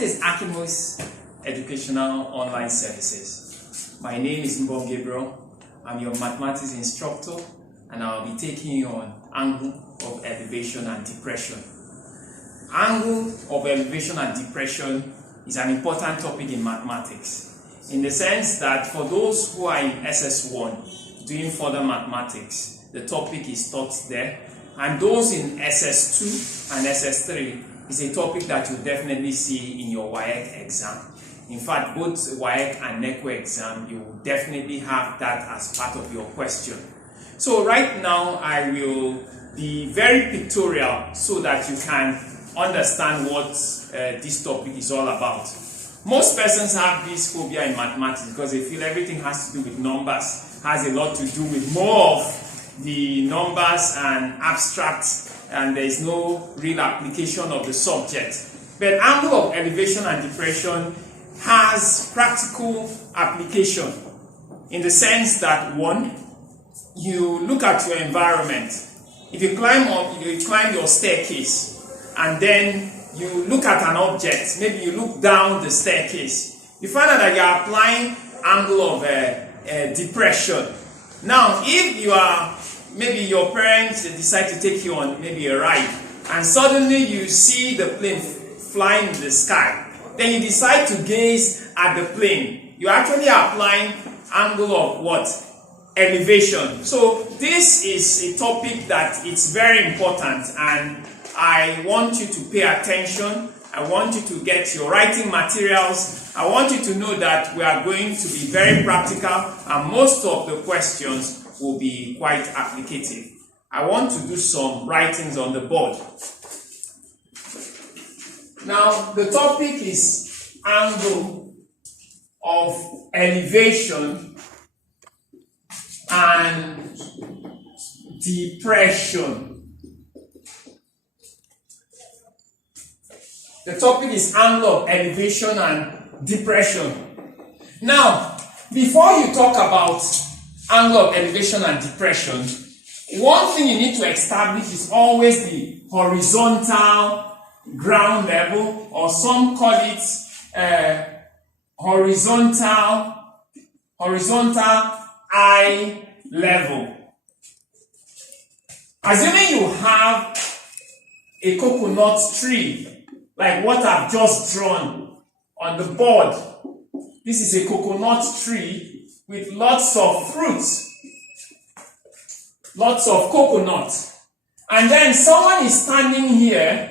This is Akimo's Educational Online Services. My name is Gabriel. I'm your mathematics instructor, and I'll be taking you on angle of elevation and depression. Angle of elevation and depression is an important topic in mathematics, in the sense that for those who are in SS1 doing further mathematics, the topic is taught there, and those in SS2 and SS3 is a topic that you'll definitely see in your WAEC exam. In fact, both WAEC and NECO exam, you will definitely have that as part of your question. So right now, I will be very pictorial so that you can understand what this topic is all about. Most persons have this phobia in mathematics because they feel everything has to do with numbers, has a lot to do with more of the numbers and abstract, and there is no real application of the subject. But angle of elevation and depression has practical application in the sense that, one, you look at your environment. If you climb up, you climb your staircase, and then you look at an object, maybe you look down the staircase, you find out that you are applying angle of depression. Now, if you are, maybe your parents decide to take you on maybe a ride, and suddenly you see the plane flying in the sky, then you decide to gaze at the plane. You're actually applying angle of what? Elevation. So this is a topic that it's very important, and I want you to pay attention. I want you to get your writing materials. I want you to know that we are going to be very practical, and most of the questions will be quite applicative. I want to do some writings on the board. Now, the topic is angle of elevation and depression. The topic is angle of elevation and depression. Now, before you talk about angle of elevation and depression, one thing you need to establish is always the horizontal ground level, or some call it horizontal eye level. Assuming you have a coconut tree, like what I've just drawn on the board. This is a coconut tree with lots of fruits, lots of coconut. And then someone is standing here,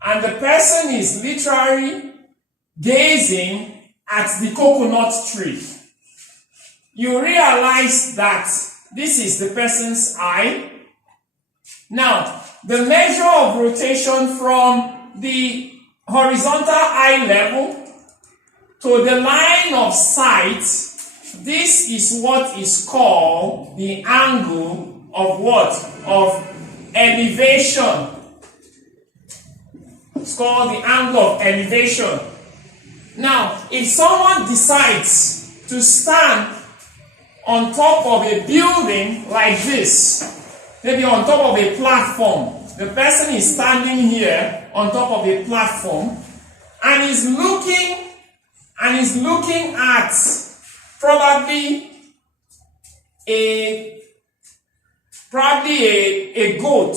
and the person is literally gazing at the coconut tree. You realize that this is the person's eye. Now, the measure of rotation from the horizontal eye level to the line of sight, this is what is called the angle of what? Of elevation. It's called the angle of elevation. Now, if someone decides to stand on top of a building like this, maybe on top of a platform, the person is standing here on top of a platform and is looking at probably a goat.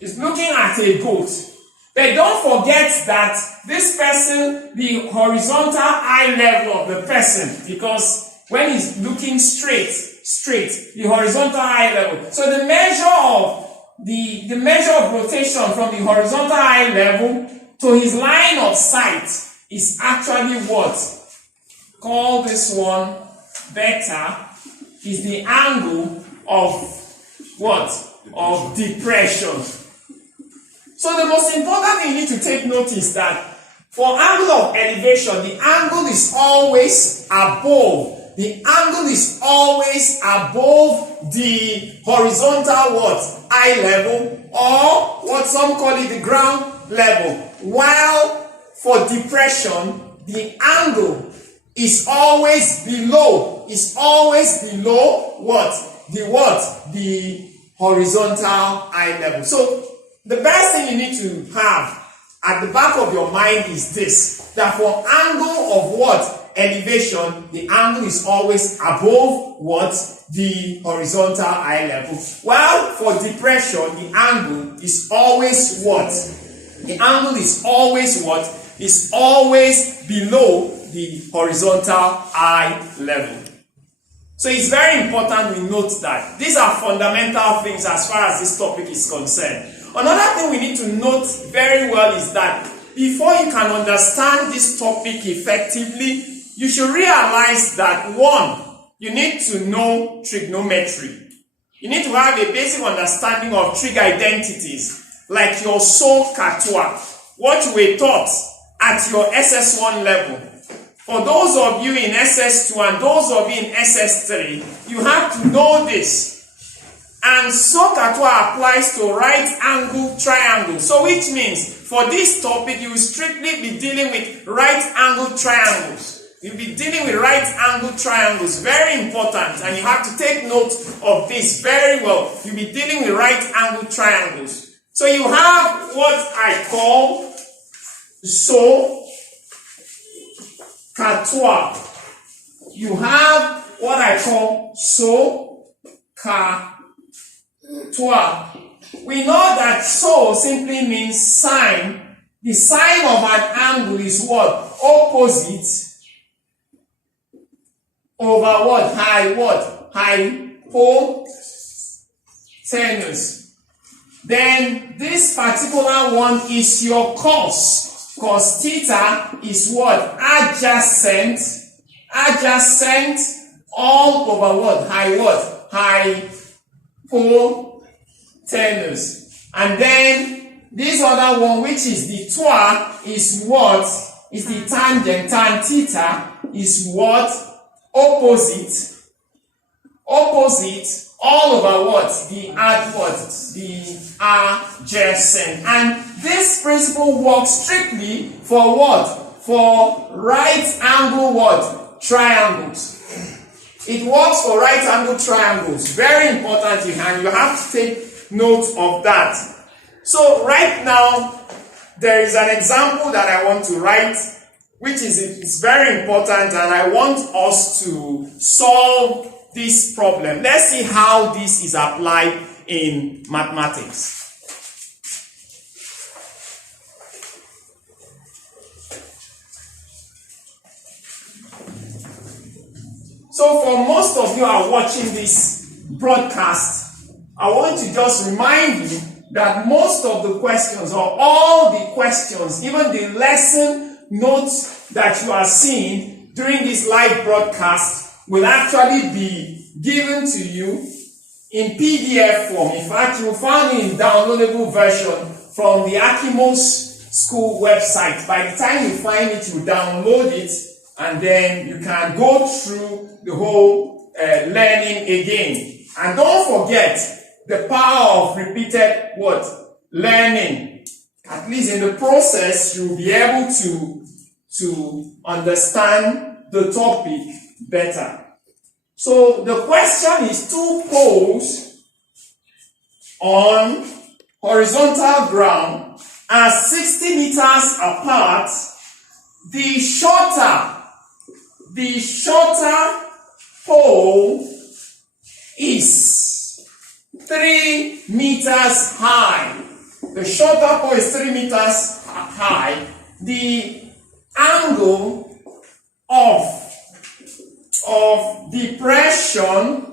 Is looking at a goat. But don't forget that this person, the horizontal eye level of the person, because when he's looking straight, the horizontal eye level. So the measure of rotation from the horizontal eye level to his line of sight is actually what? Call this one beta, is the angle of what? Of depression. So the most important thing you need to take note is that for angle of elevation, the angle is always above. The angle is always above the horizontal what? Eye level, or what some call it the ground level. While for depression, the angle is always below. Is always below what? The horizontal eye level. So the best thing you need to have at the back of your mind is this, that for angle of what? Elevation, the angle is always above what? The horizontal eye level. While for depression, the angle is always what? The angle is always what? Is always below the horizontal eye level. So it's very important we note that. These are fundamental things as far as this topic is concerned. Another thing we need to note very well is that before you can understand this topic effectively, you should realize that one, you need to know trigonometry. You need to have a basic understanding of trig identities, like your SOHCAHTOA, what you were taught at your SS1 level. For those of you in SS2 and those of you in SS3, you have to know this. And SOHCAHTOA applies to right angle triangle. So which means for this topic, you will strictly be dealing with right angle triangles. You'll be dealing with right angle triangles. Very important. And you have to take note of this very well. You'll be dealing with right angle triangles. So you have what I call SOHCAHTOA. You have what I call SOHCAHTOA. We know that so simply means sine. The sine of an angle is what? Opposite over what? Hypotenuse. Then this particular one is your cos. Cos theta is what? Adjacent. Adjacent all over what? Hypotenuse. And then this other one, which is the toa, is what? Is the tangent. Tan theta is what? Opposite all over what? The adjacent. And this principle works strictly for what? For right angle what? Triangles. It works for right angle triangles. Very important, and you have to take note of that. So right now, there is an example that I want to write, which is very important, and I want us to solve this problem. Let's see how this is applied in mathematics. So for most of you who are watching this broadcast, I want to just remind you that most of the questions, or all the questions, even the lesson notes that you are seeing during this live broadcast will actually be given to you in PDF form. In fact, you will find it in downloadable version from the Akimos School website. By the time you find it, you download it, and then you can go through the whole learning again. And don't forget the power of repeated what? Learning. At least in the process, you'll be able to understand the topic better. So the question is, two poles on horizontal ground are 60 meters apart. The shorter pole is 3 meters high. The shorter pole is 3 meters high. The angle of depression,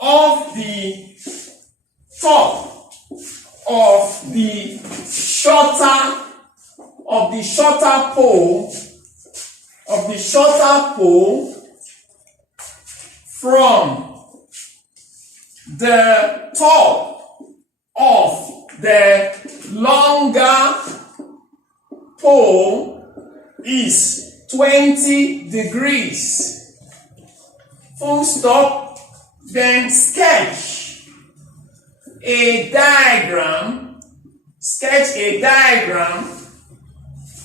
of the top of the shorter pole from the top of the longer pole is 20 degrees. Full stop. Then sketch a diagram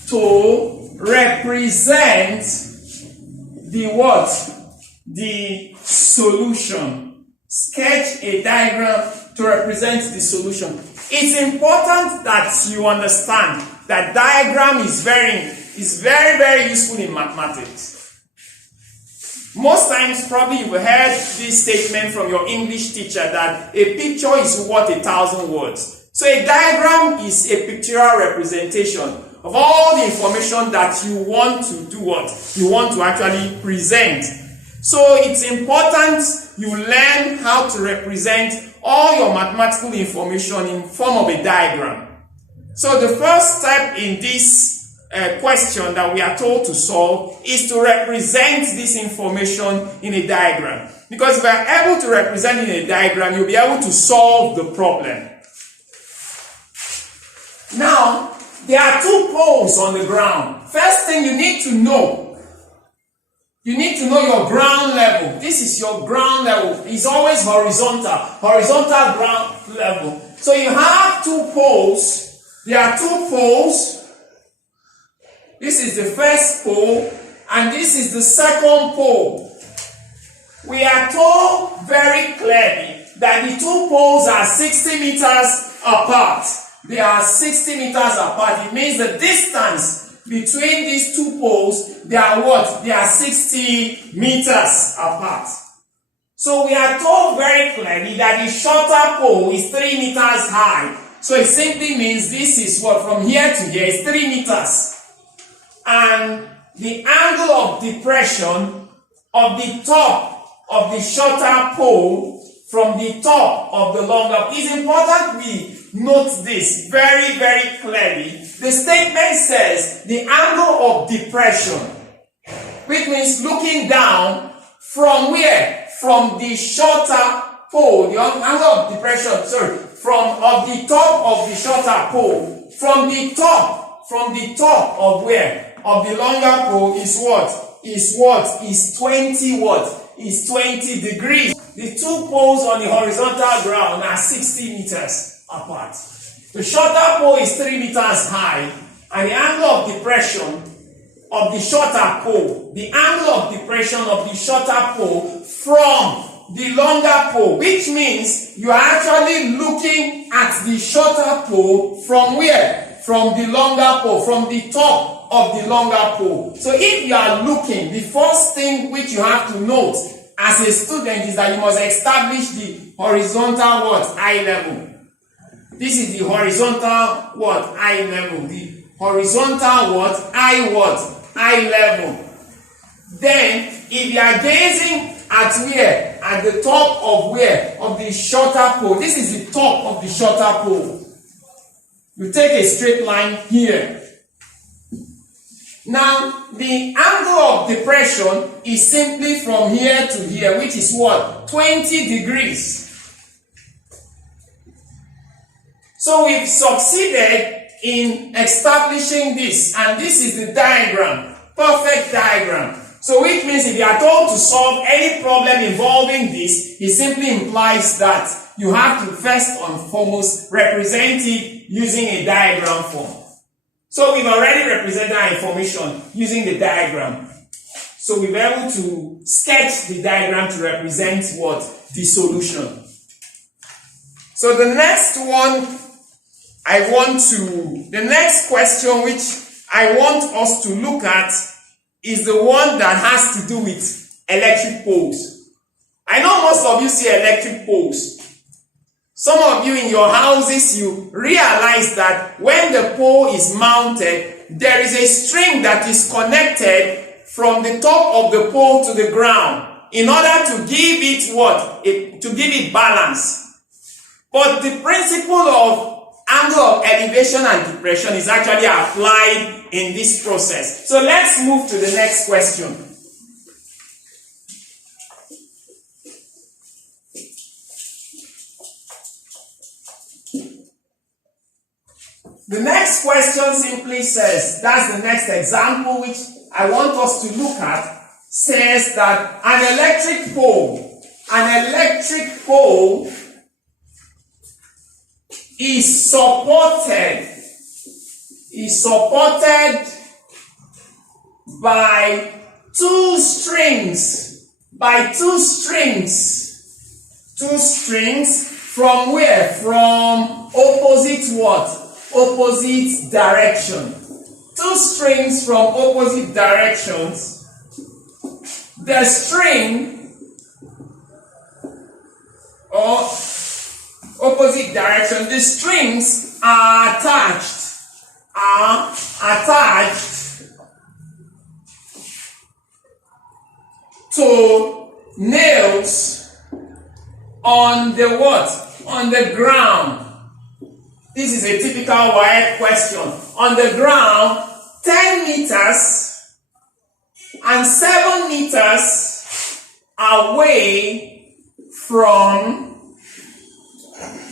to represent the what? The solution. sketch a diagram to represent the solution. It's important that you understand that diagram is very useful in mathematics. Most times, probably you've heard this statement from your English teacher that a picture is worth 1,000 words. So a diagram is a pictorial representation of all the information that you want to do what? You want to actually present. So it's important you learn how to represent all your mathematical information in form of a diagram. So the first step in this question that we are told to solve is to represent this information in a diagram. Because if you are able to represent it in a diagram, you'll be able to solve the problem. Now, there are two poles on the ground. First thing you need to know your ground level. This is your ground level. It's always horizontal ground level. So you have two poles. There are two poles. This is the first pole, and this is the second pole. We are told very clearly that the two poles are 60 meters apart. They are 60 meters apart. It means the distance between these two poles, they are what? They are 60 meters apart. So we are told very clearly that the shorter pole is 3 meters high. So it simply means this is what? From here to here is 3 meters. And the angle of depression of the top of the shorter pole from the top of the longer. It's important we note this very clearly. The statement says the angle of depression, which means looking down from where? From the shorter pole. The angle of depression, of the top of the shorter pole. From the top of where? Of the longer pole is what? Is 20 what? Is 20 degrees. The two poles on the horizontal ground are 60 meters apart. The shorter pole is 3 meters high, and the angle of depression of the shorter pole, from the longer pole, which means you are actually looking at the shorter pole from where? From the longer pole, from the top of the longer pole. So if you are looking, the first thing which you have to note as a student is that you must establish the horizontal what? Eye level. This is the horizontal what? Eye level. The horizontal what? Eye level. Then, if you are gazing at where? At the top of where? Of the shorter pole. This is the top of the shorter pole. You take a straight line here. Now, the angle of depression is simply from here to here, which is what? 20 degrees. So we've succeeded in establishing this, and this is the diagram, perfect diagram. So which means if you are told to solve any problem involving this, it simply implies that you have to first and foremost represent it using a diagram form. So we've already represented our information using the diagram. So we were able to sketch the diagram to represent what? The solution. So the next question which I want us to look at is the one that has to do with electric poles. I know most of you see electric poles. Some of you in your houses, you realize that when the pole is mounted, there is a string that is connected from the top of the pole to the ground in order to give it what? To give it balance. But the principle of angle of elevation and depression is actually applied in this process. So let's move to the next question. The next question simply says, that's the next example which I want us to look at, says that an electric pole is supported by two strings Two strings from where? From opposite what? Opposite direction. Two strings from opposite directions. The string or opposite direction, the strings are attached to nails on the what? On the ground. This is a typical WAEC question. On the ground, 10 meters and 7 meters away from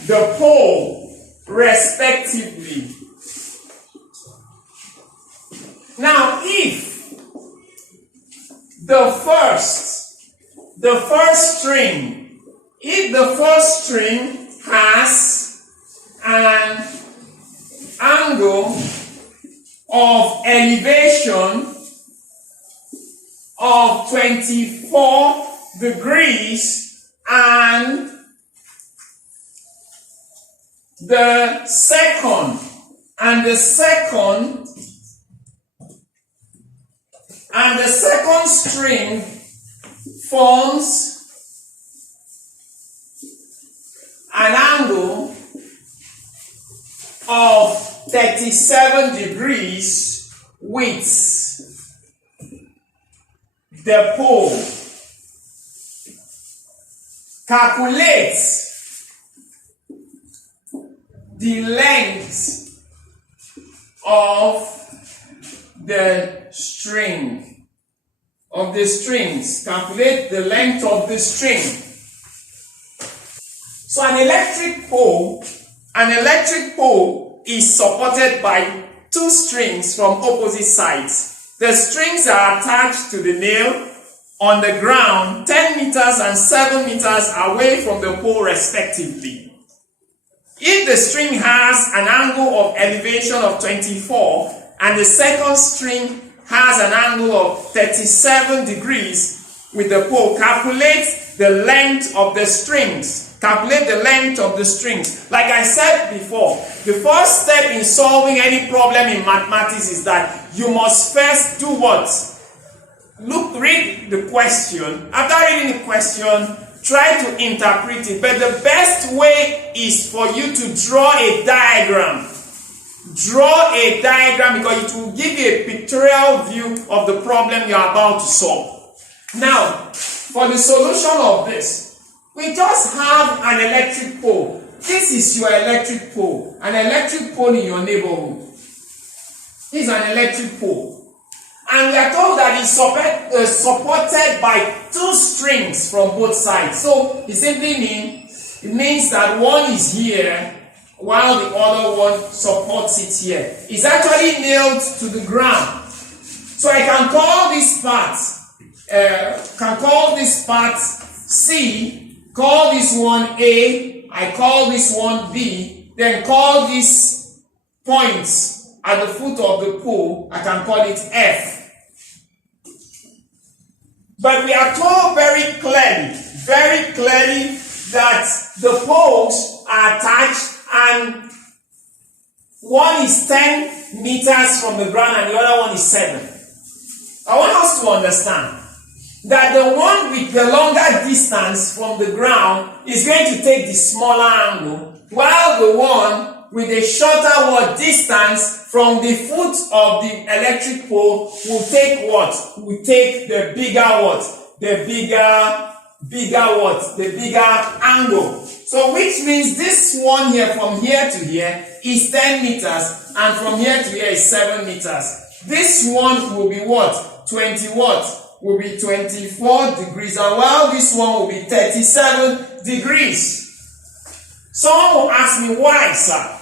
the pole, respectively. Now, if the first string has an angle of elevation of 24 degrees and the second string forms an angle of 37 degrees with the pole. Calculate the length of the string, of the strings. Calculate the length of the string. So an electric pole is supported by two strings from opposite sides. The strings are attached to the nail on the ground 10 meters and 7 meters away from the pole respectively. If the string has an angle of elevation of 24 and the second string has an angle of 37 degrees with the pole, calculate the length of the strings. Calculate the length of the strings. Like I said before, the first step in solving any problem in mathematics is that you must first do what? Read the question. After reading the question, try to interpret it. But the best way is for you to draw a diagram. Draw a diagram because it will give you a pictorial view of the problem you are about to solve. Now, for the solution of this, we just have an electric pole. This is your electric pole. An electric pole in your neighborhood. This is an electric pole. And we are told that it's supported by two strings from both sides. So it simply means that one is here while the other one supports it here. It's actually nailed to the ground. So I can call this part C. Call this one A, I call this one B, then call these points at the foot of the pole, I can call it F. But we are told very clearly that the poles are attached and one is 10 meters from the ground and the other one is 7. I want us to understand that the one with the longer distance from the ground is going to take the smaller angle, while the one with a shorter distance from the foot of the electric pole will take what? Will take the bigger what? The bigger angle. So which means this one here from here to here is 10 meters and from here to here is 7 meters. This one will be what? 20 what? Will be 24 degrees, and while this one will be 37 degrees. Someone will ask me, why, sir?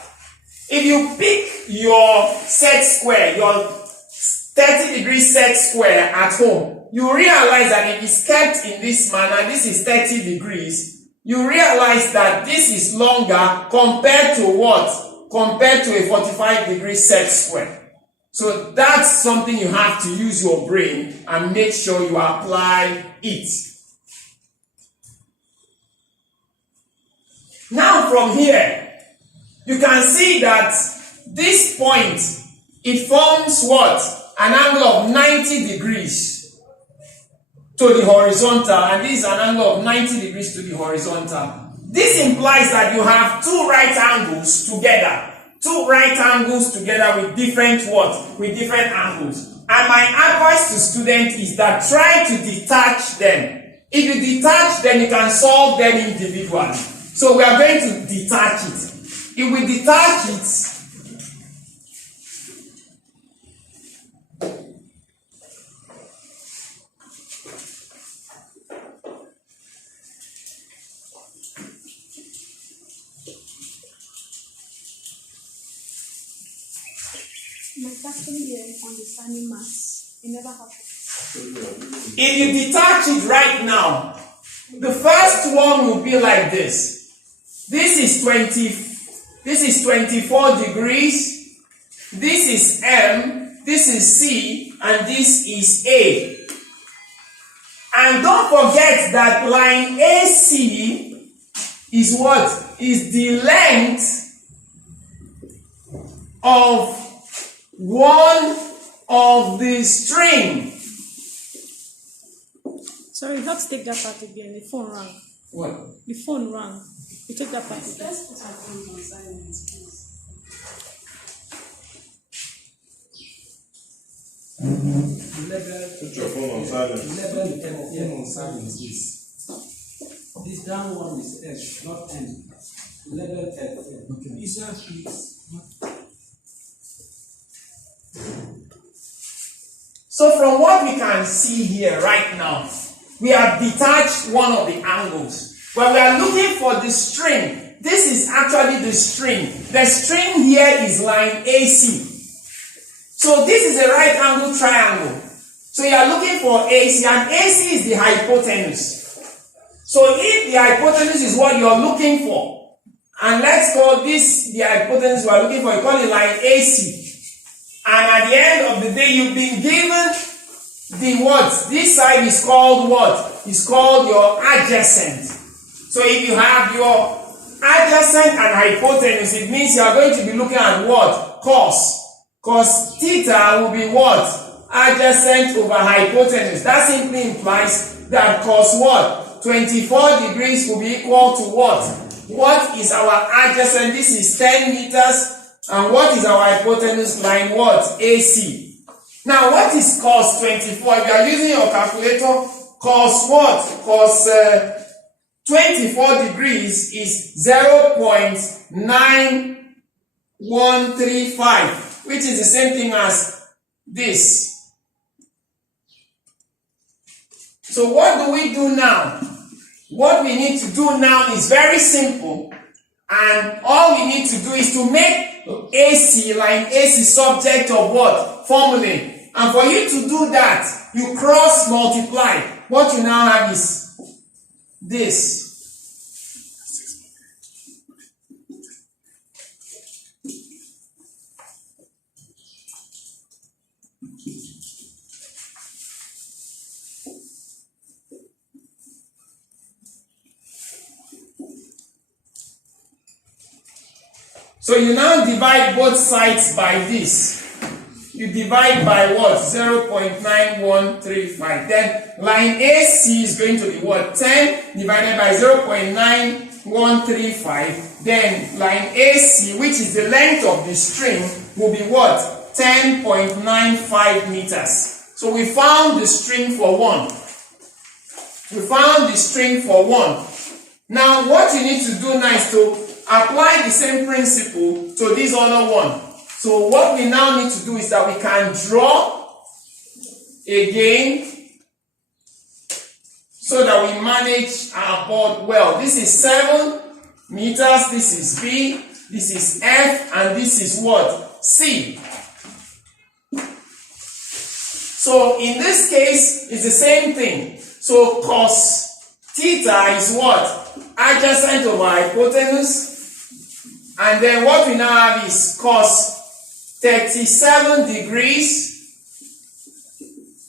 If you pick your set square, your 30-degree set square at home, you realize that if it's kept in this manner, this is 30 degrees, you realize that this is longer compared to what? Compared to a 45-degree set square. So that's something you have to use your brain and make sure you apply it. Now from here, you can see that this point, it forms what? An angle of 90 degrees to the horizontal, and this is an angle of 90 degrees to the horizontal. This implies that you have two right angles together. Two right angles together with different what? With different angles. And my advice to students is that try to detach them. If you detach them, you can solve them individually. So we are going to detach it. If we detach it, understanding maths. It never happened. If you detach it right now, the first one will be like this. This is 24 degrees. This is M, this is C, and this is A. And don't forget that line AC is what? Is the length of one of the string. Sorry, you have to take that part again. The phone rang. What? The phone rang. You take that part again. Let's put our phone on silent, please. Put your phone on silent. Level the phone on silent is this down one is S, not N. Level F. Okay. Is So from what we can see here right now, we have detached one of the angles. When we are looking for the string, this is actually the string. The string here is line AC. So this is a right angle triangle. So you are looking for AC, and AC is the hypotenuse. So if the hypotenuse is what you are looking for, and let's call this the hypotenuse we are looking for, you call it line AC. And at the end of the day, you've been given the what? This side is called what? It's called your adjacent. So if you have your adjacent and hypotenuse, it means you are going to be looking at what? Cos. Cos theta will be what? Adjacent over hypotenuse. That simply implies that cos what? 24 degrees will be equal to what? What is our adjacent? This is 10 meters. And what is our hypotenuse line? What? AC. Now, what is cos 24? If you are using your calculator, cos what? Cos 24 degrees is 0.9135, which is the same thing as this. So what do we do now? What we need to do now is very simple. And all we need to do is to make AC, line AC, subject of what? Formulae. And for you to do that, you cross multiply. What you now have is this. So you now divide both sides by this. You divide by what? 0.9135. Then line AC is going to be what? 10 divided by 0.9135. Then line AC, which is the length of the string, will be what? 10.95 meters. So we found the string for one. We found the string for one. Now what you need to do now is to apply the same principle to this other one. So what we now need to do is that we can draw again so that we manage our board well. This is 7 meters, this is B, this is F, and this is what? C. So in this case, it's the same thing. So cos theta is what? Adjacent over hypotenuse. And then what we now have is cos 37 degrees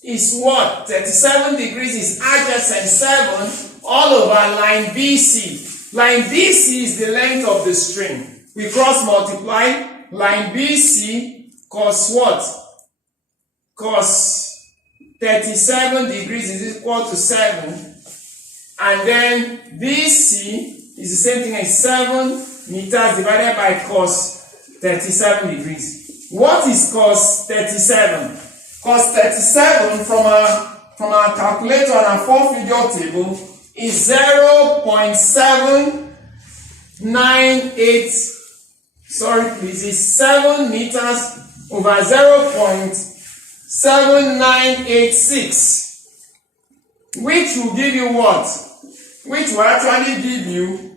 is what? 37 degrees is adjacent 7 all over line BC. Line BC is the length of the string. We cross multiply. Line BC cos what? Cos 37 degrees is equal to 7. And then BC is the same thing as 7 meters divided by cos 37 degrees. What is cos 37? Cos 37 from our calculator and our 4-figure table is 0.798. Sorry, please, is 7 meters over 0.7986, which will give you what? Which will actually give you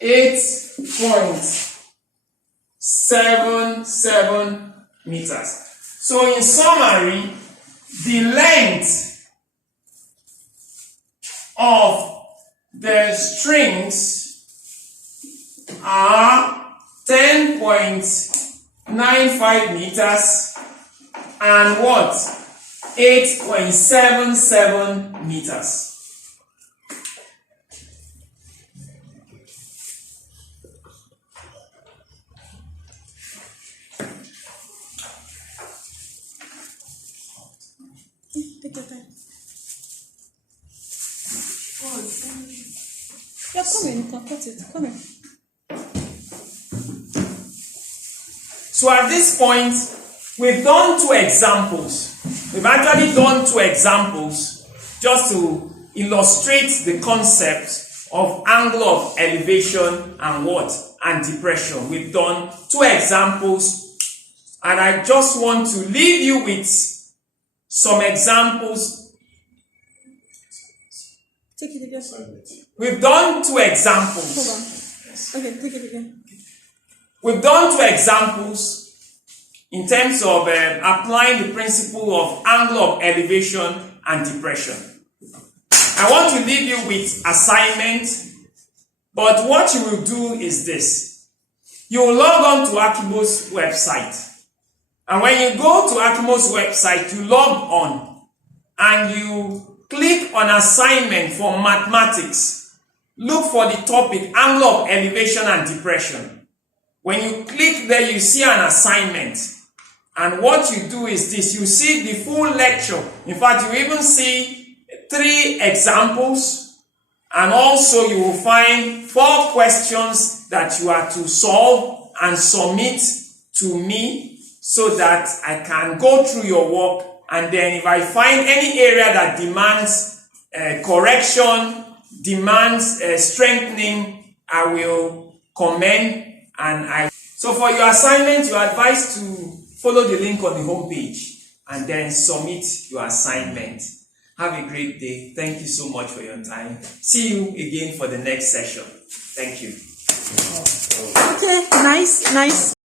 8.77 meters. So in summary, the length of the strings are 10.95 meters and what? 8.77 meters. Take your time. Oh, it's Yeah, come in. You can cut it. Come in. So at this point, we've done 2 examples. We've actually done 2 examples just to illustrate the concept of angle of elevation and what? And depression. We've done 2 examples, and I just want to leave you with some examples. Take it again. We've done 2 Hold examples. on. Okay, take it again. We've done 2 examples in terms of applying the principle of angle of elevation and depression. I want to leave you with assignment, but what you will do is this. You will log on to Akimo's website. And when you go to Akimo's website, you log on and you click on assignment for mathematics. Look for the topic angle of elevation and depression. When you click there, you see an assignment. And what you do is this. You see the full lecture. In fact, you even see 3 examples. And also you will find 4 questions that you are to solve and submit to me so that I can go through your work. And then if I find any area that demands correction, demands strengthening, I will comment. So for your assignment, you are advised to follow the link on the homepage and then submit your assignment. Have a great day. Thank you so much for your time. See you again for the next session. Thank you. Okay, nice.